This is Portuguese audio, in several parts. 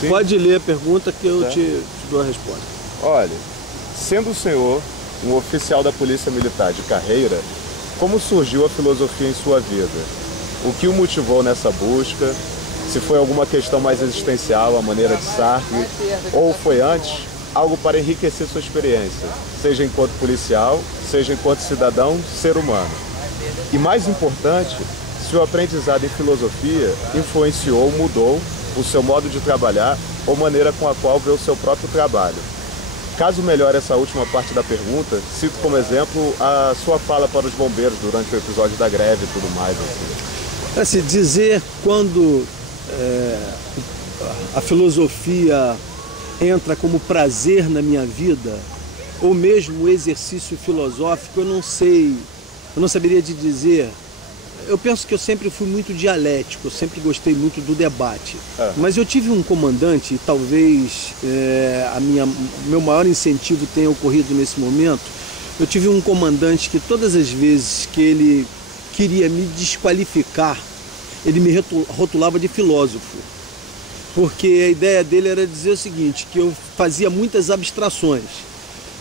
Sim. Pode ler a pergunta que eu te dou a resposta. Olha, sendo o senhor um oficial da Polícia Militar de carreira, como surgiu a filosofia em sua vida? O que o motivou nessa busca? Se foi alguma questão mais existencial, a maneira de Sartre, ou foi antes algo para enriquecer sua experiência, seja enquanto policial, seja enquanto cidadão, ser humano? E mais importante, se o aprendizado em filosofia influenciou, mudou o seu modo de trabalhar ou maneira com a qual vê o seu próprio trabalho. Caso melhore essa última parte da pergunta, cito como exemplo a sua fala para os bombeiros durante o episódio da greve e tudo mais. Assim, dizer quando a filosofia entra como prazer na minha vida, ou mesmo o exercício filosófico, eu não sei, eu não saberia te dizer. Eu penso que eu sempre fui muito dialético, eu sempre gostei muito do debate. Mas eu tive um comandante, e talvez meu maior incentivo tenha ocorrido nesse momento. Eu tive um comandante que todas as vezes que ele queria me desqualificar, ele me rotulava de filósofo. Porque a ideia dele era dizer o seguinte, que eu fazia muitas abstrações.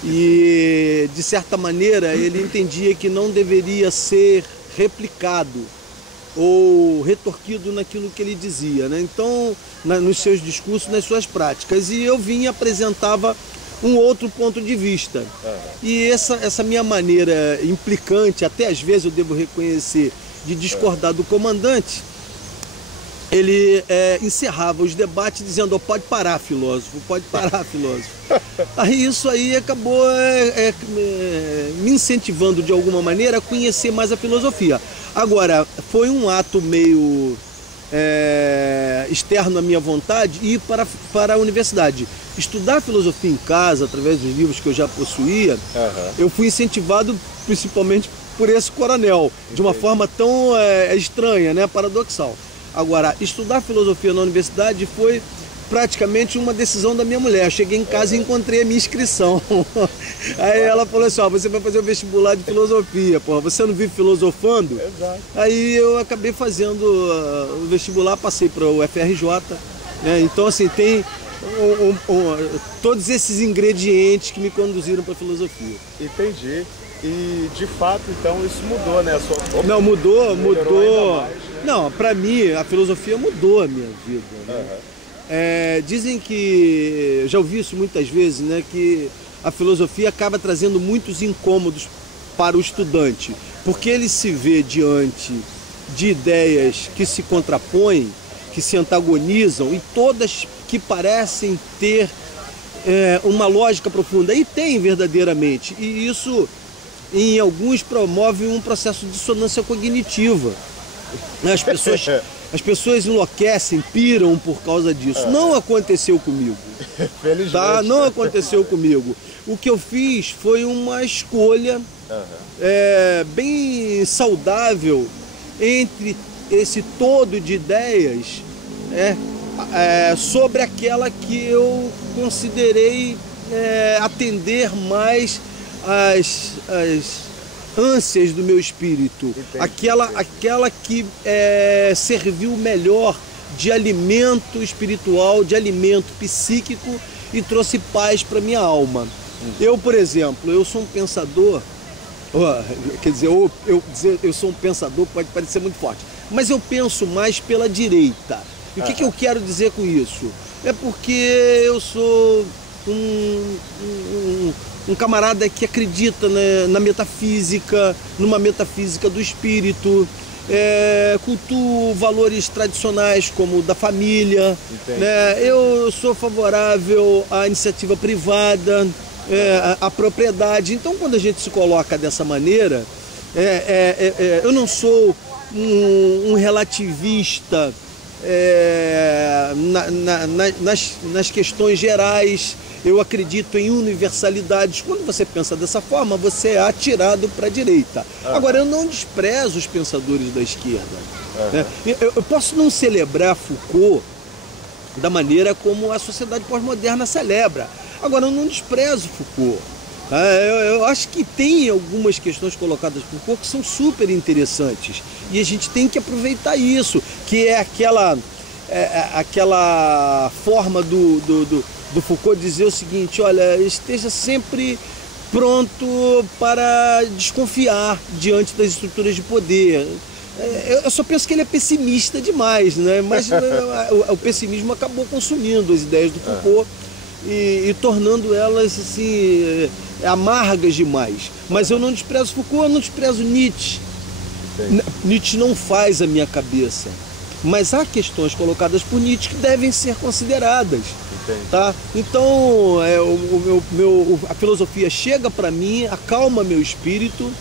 E, de certa maneira, ele entendia que não deveria ser replicado ou retorquido naquilo que ele dizia, né? Então, nos seus discursos, nas suas práticas. E eu vinha e apresentava um outro ponto de vista. E essa minha maneira implicante, até às vezes eu devo reconhecer, de discordar do comandante, ele encerrava os debates dizendo: pode parar, filósofo, pode parar, filósofo. Aí isso aí acabou me incentivando de alguma maneira a conhecer mais a filosofia. Agora, foi um ato meio externo à minha vontade ir para a universidade. Estudar filosofia em casa, através dos livros que eu já possuía, eu fui incentivado principalmente por esse coronel, de uma forma tão estranha, né, paradoxal. Agora, estudar filosofia na universidade foi praticamente uma decisão da minha mulher. Eu cheguei em casa e encontrei a minha inscrição. Aí ela falou assim: você vai fazer o vestibular de filosofia, porra, você não vive filosofando? Exato. Aí eu acabei fazendo o vestibular, passei para o FRJ, né? Então, assim, tem todos esses ingredientes que me conduziram para a filosofia. Entendi. E, de fato, então, isso mudou, né? Não, mudou. Mais, né? Não, para mim, a filosofia mudou a minha vida, né? Dizem que, já ouvi isso muitas vezes, né, que a filosofia acaba trazendo muitos incômodos para o estudante, porque ele se vê diante de ideias que se contrapõem, que se antagonizam, e todas que parecem ter uma lógica profunda, e tem verdadeiramente, e isso em alguns promove um processo de dissonância cognitiva. As pessoas enlouquecem, piram por causa disso. Não aconteceu comigo. Felizmente. Tá? Não aconteceu comigo. O que eu fiz foi uma escolha bem saudável entre esse todo de ideias sobre aquela que eu considerei atender mais as ânsias do meu espírito. Aquela que serviu melhor de alimento espiritual, de alimento psíquico, e trouxe paz para minha alma. Eu, por exemplo, eu sou um pensador, quer dizer, eu sou um pensador pode parecer muito forte, mas eu penso mais pela direita. E o que eu quero dizer com isso? É porque eu sou um camarada que acredita, né, na metafísica, numa metafísica do espírito, cultuo valores tradicionais como o da família, né? Eu sou favorável à iniciativa privada, à propriedade. Então, quando a gente se coloca dessa maneira, eu não sou um relativista nas questões gerais. Eu acredito em universalidades. Quando você pensa dessa forma, você é atirado para a direita. Agora, eu não desprezo os pensadores da esquerda. Né? Eu posso não celebrar Foucault da maneira como a sociedade pós-moderna celebra. Agora, eu não desprezo Foucault. Eu acho que tem algumas questões colocadas por Foucault que são super interessantes. E a gente tem que aproveitar isso, que é aquela aquela forma do Foucault dizer o seguinte: olha, esteja sempre pronto para desconfiar diante das estruturas de poder. Eu só penso que ele é pessimista demais, né? Mas o pessimismo acabou consumindo as ideias do Foucault e tornando elas assim, amargas demais. Mas eu não desprezo Foucault, eu não desprezo Nietzsche. Nietzsche não faz a minha cabeça, mas há questões colocadas por Nietzsche que devem ser consideradas. Tá? Então a filosofia chega para mim, acalma meu espírito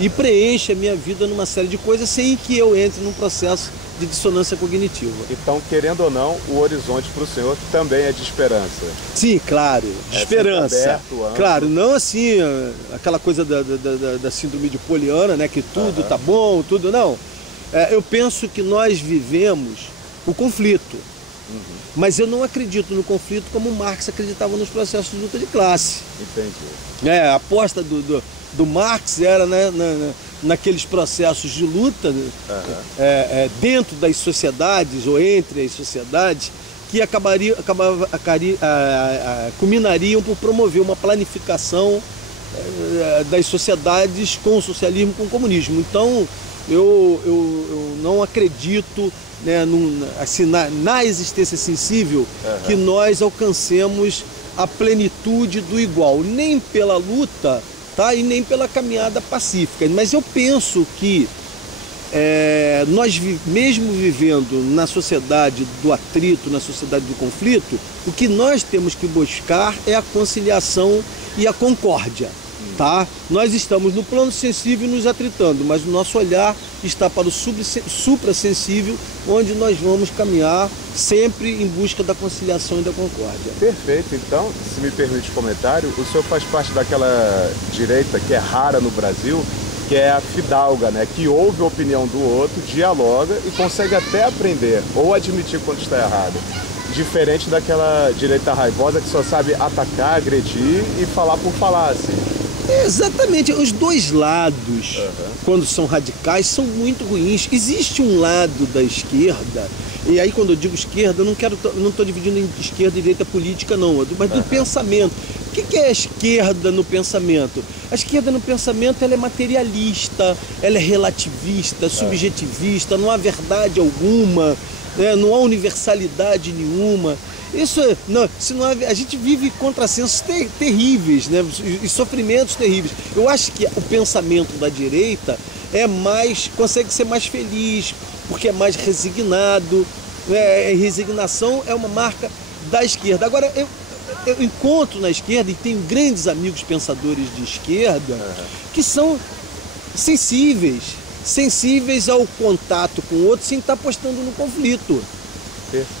e preenche a minha vida numa série de coisas sem que eu entre num processo de dissonância cognitiva. Então, querendo ou não, o horizonte para o senhor também é de esperança. Sim, claro, de esperança. Aberto, amplo. Claro, não assim, aquela coisa da síndrome de Poliana, né, que tudo tá bom, tudo não. Eu penso que nós vivemos o conflito. Mas eu não acredito no conflito como Marx acreditava nos processos de luta de classe. Entendi. A aposta do Marx era, né, naqueles processos de luta dentro das sociedades ou entre as sociedades que culminariam por promover uma planificação das sociedades com o socialismo e com o comunismo. Então eu não acredito, né, assim, na existência sensível que nós alcancemos a plenitude do igual, nem pela luta, tá, e nem pela caminhada pacífica. Mas eu penso que nós, mesmo vivendo na sociedade do atrito, na sociedade do conflito, o que nós temos que buscar é a conciliação e a concórdia. Tá? Nós estamos no plano sensível nos atritando, mas o nosso olhar está para o suprassensível, onde nós vamos caminhar sempre em busca da conciliação e da concórdia. Perfeito. Então, se me permite o comentário, o senhor faz parte daquela direita que é rara no Brasil, que é a fidalga, né? Que ouve a opinião do outro, dialoga e consegue até aprender ou admitir quando está errado. Diferente daquela direita raivosa que só sabe atacar, agredir e falar por falar, assim. Exatamente, os dois lados, quando são radicais, são muito ruins. Existe um lado da esquerda, e aí quando eu digo esquerda, eu não estou dividindo em esquerda e direita política, não, mas do pensamento. O que é a esquerda no pensamento? A esquerda no pensamento, ela é materialista, ela é relativista, subjetivista, não há verdade alguma, né? Não há universalidade nenhuma. A gente vive contrassensos terríveis, né? E sofrimentos terríveis. Eu acho que o pensamento da direita consegue ser mais feliz, porque é mais resignado. Resignação é uma marca da esquerda. Agora, eu encontro na esquerda, e tenho grandes amigos pensadores de esquerda, que são sensíveis ao contato com o outro sem estar apostando no conflito.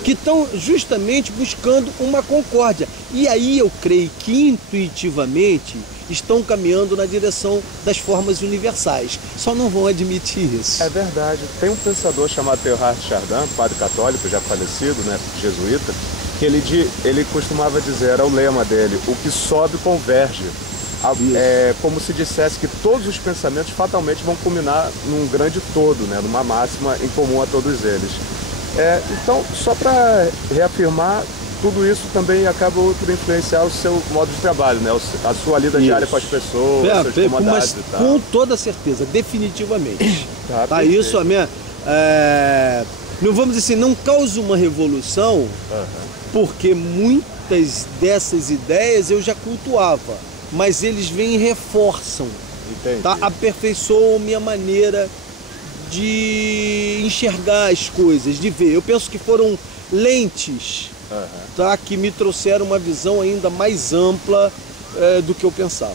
Que estão justamente buscando uma concórdia. E aí eu creio que intuitivamente estão caminhando na direção das formas universais. Só não vão admitir isso. É verdade. Tem um pensador chamado Teilhard de Chardin, padre católico, já falecido, né, jesuíta, que ele costumava dizer, era o lema dele: o que sobe converge. É como se dissesse que todos os pensamentos fatalmente vão culminar num grande todo, né, numa máxima em comum a todos eles. Então, só para reafirmar, tudo isso também acaba por influenciar o seu modo de trabalho, né? A sua lida diária com as pessoas, seus comandados e tal. Com toda certeza, definitivamente. Isso, não vamos dizer assim, não causa uma revolução, porque muitas dessas ideias eu já cultuava, mas eles vêm e reforçam, tá? Aperfeiçoam minha maneira de enxergar as coisas, de ver. Eu penso que foram lentes, tá, que me trouxeram uma visão ainda mais ampla do que eu pensava.